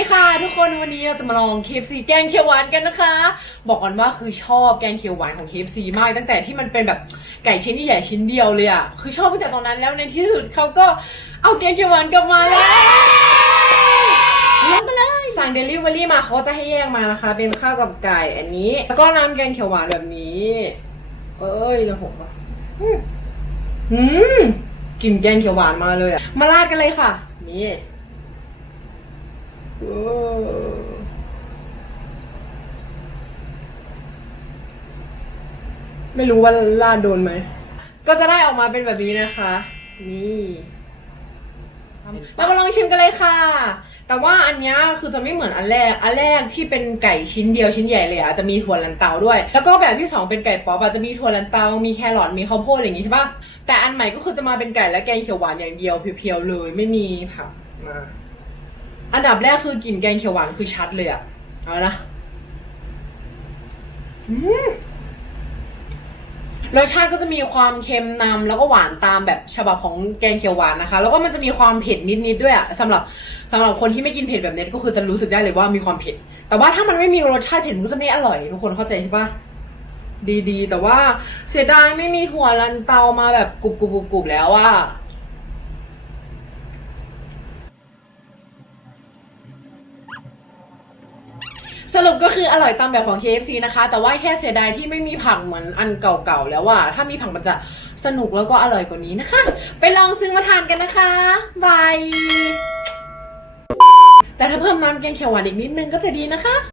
ดีค่ะ ทุกคนวันนี้เราจะมาลอง KFC แกงเขียวหวานกันนะคะ บอกก่อนว่าคือชอบแกงเขียวหวานของ KFC มาก ตั้งแต่ที่มันเป็นแบบไก่ชิ้นที่ใหญ่ชิ้นเดียวเลยอะคือชอบตั้งแต่ตอนนั้นแล้วในที่สุดเขาก็เอาแกงเขียวหวานกลับมาแล้วลองกันเลยสั่งเดลิเวอรี่มาเขาจะให้แยกมานะคะ เป็นข้าวกับไก่อันนี้ แล้วก็น้ำแกงเขียวหวานแบบนี้ เอ้ยจะหกอะอืมกลิ่นแกงเขียวหวานมาเลยอะมาราดกันเลยค่ะ นี่ ไม่รู้ว่าลาดโดนไหม ก็จะได้ออกมาเป็นแบบนี้นะคะ นี่เรามาลองชิมกันเลยค่ะ แต่ว่าอันเนี้ยคือจะไม่เหมือนอันแรก อันแรกที่เป็นไก่ชิ้นเดียวชิ้นใหญ่เลยอะจะมีถั่วลันเตาด้วย แล้วก็แบบที่สองเป็นไก่ป๊อปอะจะมีถั่วลันเตา มีแครอท มีข้าวโพดอะไรอย่างงี้ใช่ปะแต่อันใหม่ก็คือจะมาเป็นไก่และแกงเขียวหวานอย่างเดียวเพียวๆเลย ไม่มีผักมา อันดับแรกคือกลิ่นแกงเขียวหวานคือชัดเลยอะเอานะรสชาติก็จะมีความเค็มนำแล้วก็หวานตามแบบฉบับของแกงเขียวหวานนะคะ แล้วก็มันจะมีความเผ็ดนิดๆด้วยอะสำหรับสำหรับคนที่ไม่กินเผ็ดแบบนี้ก็คือจะรู้สึกได้เลยว่ามีความเผ็ด แต่ว่าถ้ามันไม่มีรสชาติเผ็ดมันก็จะไม่อร่อยทุกคนเข้าใจใช่ปะดีๆ แต่ว่าเสียดายไม่มีถั่วลันเตามาแบบกรุบๆๆๆแล้วอะ สรุปก็คืออร่อยตามแบบของ KFC นะคะ แต่ว่าแค่เสียดายที่ไม่มีผักเหมือนอันเก่าๆแล้วว่า ถ้ามีผักมันจะสนุกแล้วก็อร่อยกว่านี้นะคะ ไปลองซื้อมาทานกันนะคะบายแต่ถ้าเพิ่มน้ำแกงเขียวหวานอีกนิดนึงก็จะดีนะคะ